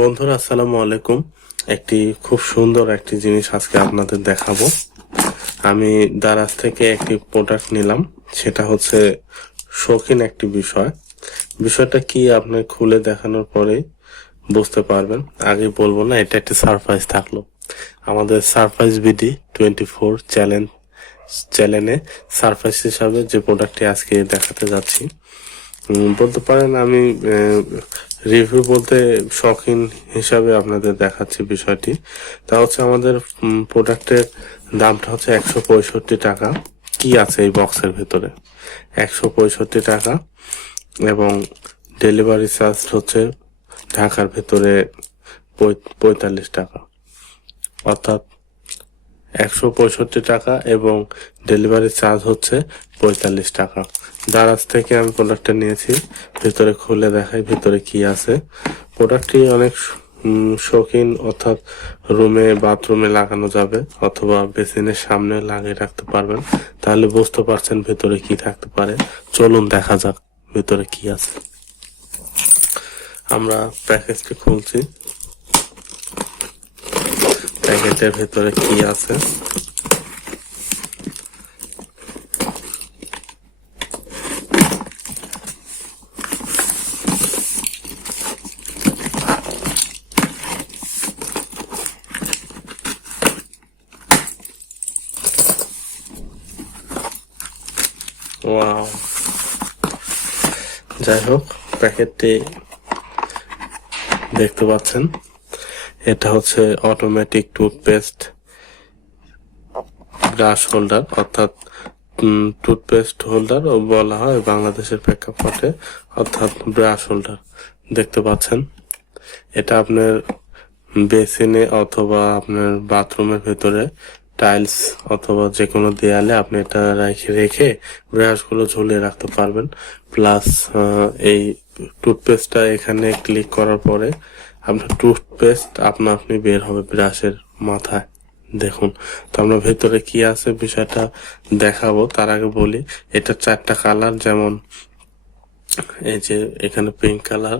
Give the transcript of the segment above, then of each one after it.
বন্ধুরা, আসসালামু আলাইকুম। একটি খুব সুন্দর একটি জিনিস আজকে আপনাদের দেখাবো। আমি দারাজ থেকে একটি প্রোডাক্ট নিলাম, সেটা হচ্ছে শৌখিন একটি বিষয়। বিষয়টা কি আপনি খুলে দেখানোর পরে বুঝতে পারবেন। আগে বলব না, এটা একটি সারপ্রাইজ থাকল। আমাদের surprise BD twenty four challenge চ্যানেলে সারপ্রাইজ হিসাবে যে প্রোডাক্টটি আজকে দেখাতে যাচ্ছি বলতে পারেন, আমি রিভিউ বলতে শখিন হিসাবে আপনাদের দেখাচ্ছি বিষয়টি। তা হচ্ছে আমাদের প্রোডাক্টের দামটা হচ্ছে একশো পঁয়ষট্টি টাকা। কি আছে এই বক্সের ভেতরে? একশো পঁয়ষট্টি টাকা। এবং ডেলিভারি চার্জ হচ্ছে ঢাকার ভেতরে পঁয়তাল্লিশ টাকা। অর্থাৎ একশো পঁয়ষট্টি টাকা এবং ডেলিভারি চার্জ হচ্ছে পঁয়তাল্লিশ টাকা। দারাজ থেকে আমি প্রোডাক্টটা নিয়েছি। ভিতরে খুলে দেখাই ভিতরে কি আছে। প্রোডাক্টটি অনেক শৌখিন অর্থাৎ রুমে বাথরুমে লাগানো যাবে অথবা বেসিনের সামনে লাগিয়ে রাখতে পারবেন। তাহলে বুঝতে পারছেন ভেতরে কি থাকতে পারে। চলুন দেখা যাক ভেতরে কি আছে। আমরা প্যাকেজটি খুলছি। প্যাকেটের ভেতরে কি আছে? ওয়াও যাই হোক প্যাকেটটি দেখতে পাচ্ছেন। এটা হচ্ছে অটোমেটিক টুথপেস্ট ব্রাশ হোল্ডার অর্থাৎ টুথপেস্ট হোল্ডার ও বলা হয় বাংলাদেশের প্রেক্ষাপটে, অর্থাৎ ব্রাশ হোল্ডার দেখতে পাচ্ছেন? এটা আপনার বেসিনে অথবা আপনার বাথরুমের ভেতরে টাইলস অথবা যে কোনো দেয়ালে আপনি এটা রেখে রেখে ব্রাশগুলো ঝুলিয়ে রাখতে পারবেন। প্লাস এই টুথপেস্টটা এখানে ক্লিক করার পরে আপনার টুথপেস্ট আপনা আপনি বের হবে ব্রাশের মাথায়। দেখুন, তো আমরা ভেতরে কি আছে বিষয়টা দেখাবো। তার আগে বলি, এটা চারটা কালার যেমন এই যে এখানে পিঙ্ক কালার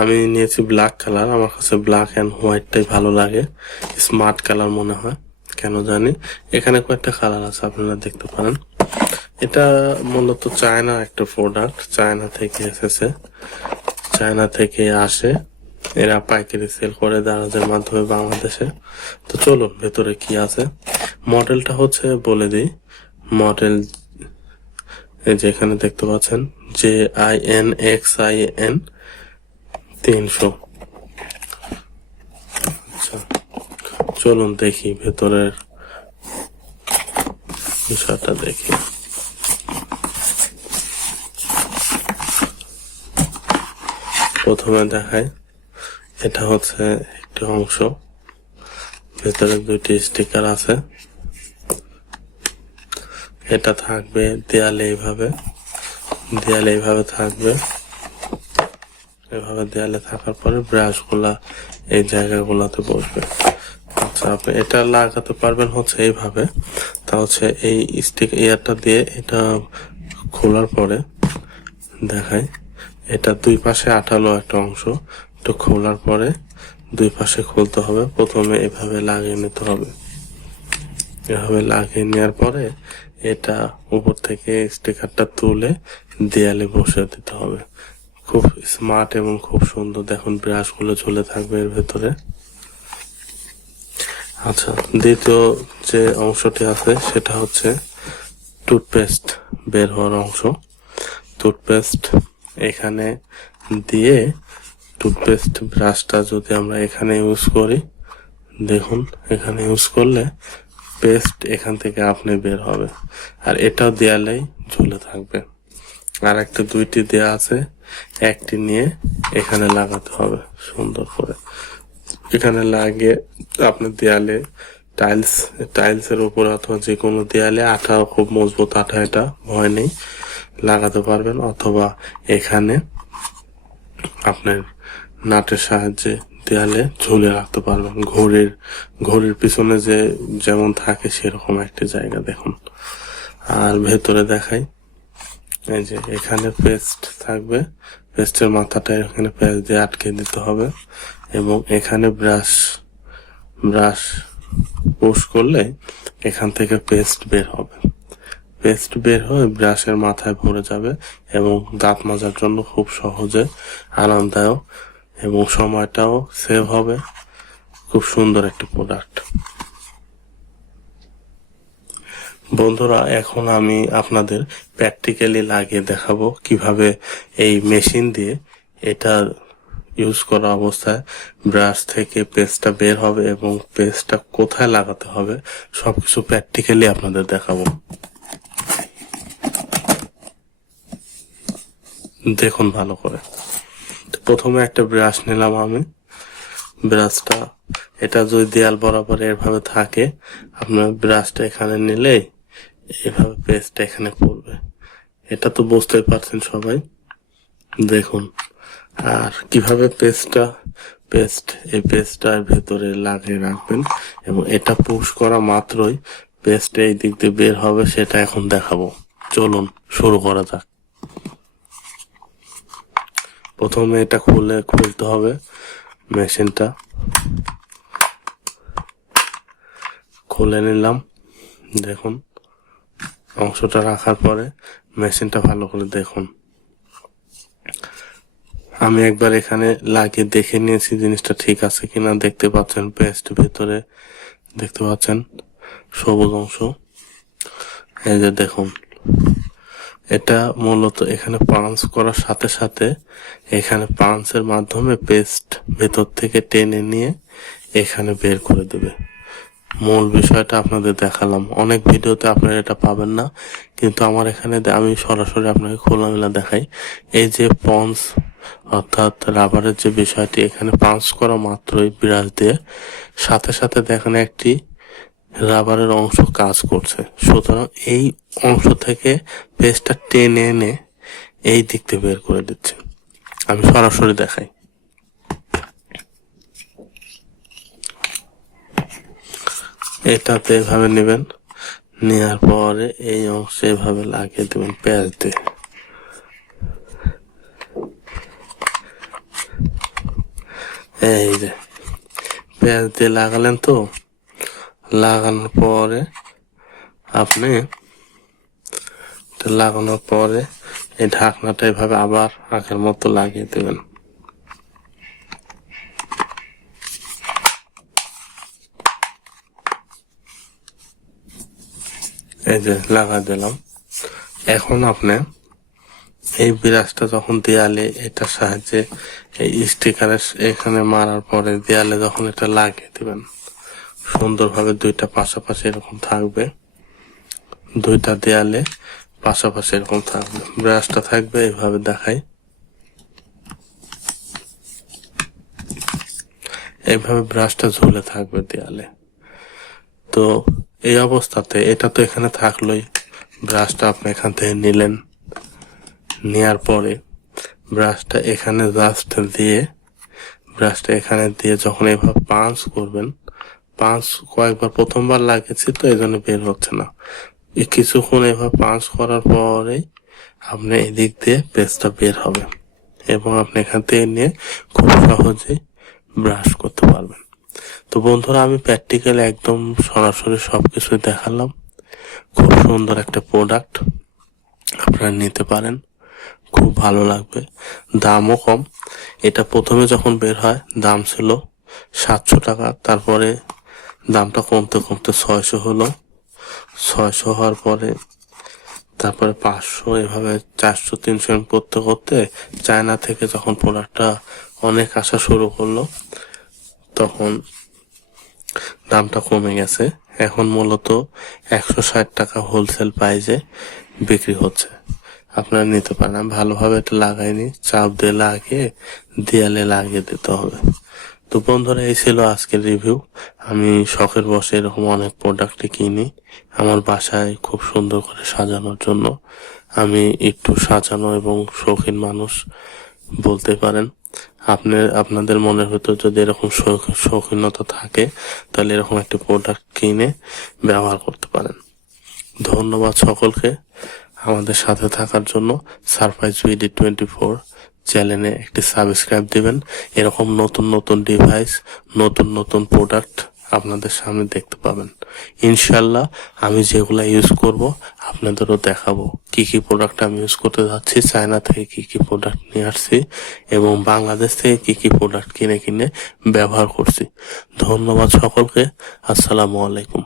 আমি নিয়েছি ব্ল্যাক কালার আমার কাছে ব্ল্যাক অ্যান্ড হোয়াইটটাই ভালো লাগে। স্মার্ট কালার মনে হয়। কেন জানি। এখানে কয়েকটা কালার আছে, আপনারা দেখতে পারেন। এটা মূলত চায়না একটা প্রোডাক্ট চায়না থেকে এসেছে। চায়না থেকে আসে। এরা পাইকারি সেল করে দারাজের মাধ্যমে বাংলাদেশে। তো চলুন, ভেতরে কি আছে? মডেলটা হচ্ছে বলে দিই। মডেল যেখানে দেখতে পাচ্ছেন যে I N X I N তিনশো। চলুন দেখি ভেতরের বিষয়টা দেখি। প্রথমে দেখায় এটা হচ্ছে একটি অংশ। ভেতরে দুইটি স্টিকার আছে। এটা থাকবে দেয়ালে এইভাবে। দেয়ালে এইভাবে থাকবে। এভাবে দেয়ালে থাকার পরে ব্রাশগুলা এই জায়গাগুলোতে বসবে। আচ্ছা আপনি এটা লাগাতে পারবেন হচ্ছে এইভাবে। তা হচ্ছে এই স্টিক ইয়ারটা দিয়ে এটা খোলার পরে দেখায় এটা দুই পাশে আঠালো একটা অংশ। তো খোলার পরে দুই পাশে খুলতে হবে। প্রথমে এভাবে লাগিয়ে নিতে হবে। এভাবে লাগিয়ে নেওয়ার পরে এটা উপর থেকে স্টিকারটা তুলে দেয়ালে বসে দিতে হবে। খুব স্মার্ট এবং খুব সুন্দর দেখুন ব্রাশগুলো ঝুলে থাকবে এর ভেতরে। আচ্ছা দ্বিতীয় যে অংশটি আছে, সেটা হচ্ছে টুথপেস্ট বের হওয়ার অংশ। টুথপেস্ট এখানে দিয়ে টুথপেস্ট ব্রাশটা যদি আমরা এখানে ইউজ করি, দেখুন, এখানে ইউজ করলে পেস্ট এখান থেকে আপনি বের হবে। আর এটাও দেয়ালেই ঝুলে থাকবে। আর একটা দুইটি দেয়া আছে, একটি নিয়ে এখানে লাগাতে হবে, সুন্দর করে। এখানে লাগে আপনার দেয়ালে টাইলস টাইলস এর উপরে অথবা যে কোনো দেয়ালে আঠা খুব মজবুত আঠা এটা ভয় নেই, লাগাতে পারবেন। অথবা এখানে আপনার নাটের সাহায্যে দেয়ালে ঝুলে রাখতে পারবেন। ঘড়ির ঘড়ির পিছনে যে যেমন থাকে সেরকম একটি জায়গা দেখুন। আর ভেতরে দেখাই, এই যে এখানে পেস্ট থাকবে। পেস্টের মাথাটা এখানে পেস্ট দিয়ে আটকে দিতে হবে। এবং এখানে ব্রাশ ব্রাশ পুশ করলে এখান থেকে পেস্ট বের হবে। পেস্ট বের হয়ে ব্রাশের মাথায় ভরে যাবে এবং দাঁত মাজার জন্য খুব সহজে আরামদায়ক এবং সময়টাও সেভ হবে। খুব সুন্দর একটি প্রোডাক্ট বন্ধুরা, এখন আমি আপনাদের প্র্যাকটিক্যালি লাগিয়ে দেখাবো কীভাবে এই মেশিন দিয়ে এটা ইউজ করা অবস্থায় ব্রাশ থেকে পেস্টটা বের হবে এবং পেস্টটা কোথায় লাগাতে হবে সবকিছু প্র্যাকটিক্যালি আপনাদের দেখাবো। দেখুন ভালো করে। প্রথমে একটা ব্রাশ নিলাম আমি। ব্রাশটা এটা যদি দেয়াল বরাবর এভাবে থাকে, আপনার ব্রাশটা এখানে নিলে এভাবে পেস্টটা এখানে পড়বে। এটা তো বুঝতেই পারছেন সবাই। দেখুন আর কীভাবে পেস্টটা, পেস্ট, এই পেস্টটার ভেতরে লাগিয়ে রাখবেন এবং এটা পুশ করা মাত্রই পেস্ট এই দিক দিয়ে বের হবে, সেটা এখন দেখাবো। চলুন, শুরু করা যাক। প্রথমে এটা খুলে, খুলতে হবে মেশিনটা। খুলে নিলাম। দেখুন, অংশটা রাখার পরে মেশিনটা ভালো করে দেখুন। আমি একবার এখানে লাগিয়ে দেখে নিয়েছি, জিনিসটা ঠিক আছে কিনা দেখতে পাচ্ছেন পেস্ট ভেতরে দেখতে পাচ্ছেন, সবুজ অংশ। এই যে দেখুন, এটা মূলত এখানে পাঞ্চ করার সাথে সাথে এখানে পাঞ্চের মাধ্যমে পেস্ট ভেতর থেকে টেনে নিয়ে এখানে বের করে দেবে। মূল বিষয়টা আপনাদের দেখালাম। অনেক ভিডিওতে আপনারা এটা পাবেন না, কিন্তু আমার এখানে আমি সরাসরি আপনাকে খোলামেলা দেখাই। এই যে পন্স অর্থাৎ রাবারের যে বিষয়টি, এখানে পাঞ্চ করা মাত্রই বিরাজ দিয়ে সাথে সাথে দেখেন একটি রাবারের অংশ কাজ করছে। সুতরাং এই অংশ থেকে পেস্টটা টেনে এনে এই দিক থেকে বের করে দিচ্ছে। আমি সরাসরি দেখাই। এটাতে এভাবে নেবেন নেওয়ার পরে এই অংশে এভাবে লাগিয়ে দেবেন পেঁয়াজ দিয়ে। এই যে, পেঁয়াজ দিয়ে লাগালেন তো, লাগানোর পরে আপনি লাগানোর পরে এই ঢাকনাটা এভাবে আবার আগের মতো লাগিয়ে দেবেন। এই যে, লাগা দিলাম। এখন আপনি এই বিরাজটা যখন দেয়ালে এটার সাহায্যে এই স্টিকারের এখানে মারার পরে দেয়ালে যখন এটা লাগিয়ে দিবেন, সুন্দরভাবে দুইটা পাশাপাশি এরকম থাকবে। দুইটা দেয়ালে পাশাপাশি এরকম থাকবে। ব্রাশটা থাকবে, এইভাবে দেখাই। এইভাবে ব্রাশটা ঝুলে থাকবে দেয়ালে। তো এই অবস্থাতে এটা তো এখানে থাকলোই। ব্রাশটা আপনি এখান থেকে নিলেন। নেয়ার পরে ব্রাশটা এখানে জাস্ট দিয়ে ব্রাশটা এখানে দিয়ে যখন এভাবে পাঞ্চ করবেন পাঁচ কয়েকবার প্রথমবার লাগিয়েছি তো এই জন্য বের হচ্ছে না। কিছুক্ষণ এভাবে পাঁচ করার পরে আপনি এদিক দিয়ে পেস্টটা বের হবে এবং আপনি এখান থেকে নিয়ে খুব সহজেই ব্রাশ করতে পারবেন। তো বন্ধুরা, আমি প্র্যাকটিক্যাল একদম সরাসরি সবকিছু দেখালাম। খুব সুন্দর একটা প্রোডাক্ট আপনারা নিতে পারেন। খুব ভালো লাগবে। দামও কম। এটা প্রথমে যখন বের হয়, দাম ছিল সাতশো টাকা। তারপরে দামটা কমতে কমতে ছয়শো হলো। ছয়শো হওয়ার পরে তারপরে পাঁচশো, এভাবে চারশো, তিনশো করতে করতে চায়না থেকে যখন প্রোডাক্টটা অনেক আসা শুরু করল, তখন দামটা কমে গেছে। এখন মূলত একশো ষাট টাকা হোলসেল প্রাইজে বিক্রি হচ্ছে। আপনারা নিতে পারেন আমি ভালোভাবে এটা লাগাইনি চাপ দিয়ে লাগিয়ে দেয়ালে লাগিয়ে দিতে হবে। তো বন্ধুরা, এই ছিল আজকের রিভিউ আমি শখের বসে এরকম অনেক প্রোডাক্ট কিনি আমার বাসায় খুব সুন্দর করে সাজানোর জন্য। আমি একটু সাজানো এবং শৌখিন মানুষ বলতে পারেন। আপনি, আপনাদের মনের ভিতর যদি এরকম শৌখ- শৌখিনতা থাকে, তাহলে এরকম একটি প্রোডাক্ট কিনে ব্যবহার করতে পারেন। ধন্যবাদ সকলকে। আমাদের সাথে থাকার জন্য সারপ্রাইজ ভিডি টোয়েন্টি ফোর চ্যানেলে একটি সাবস্ক্রাইব দিবেন। এরকম নতুন নতুন ডিভাইস নতুন নতুন প্রোডাক্ট আপনাদের সামনে দেখতে পাবেন। ইনশাল্লাহ আমি যেগুলা ইউজ করব, আপনাদেরও দেখাবো কি কি প্রোডাক্ট আমি ইউজ করতে যাচ্ছি, চায়না থেকে কি কি প্রোডাক্ট নিয়ে আসছি এবং বাংলাদেশ থেকে কি কি প্রোডাক্ট কিনে কিনে ব্যবহার করছি। ধন্যবাদ সকলকে। আসসালামু আলাইকুম।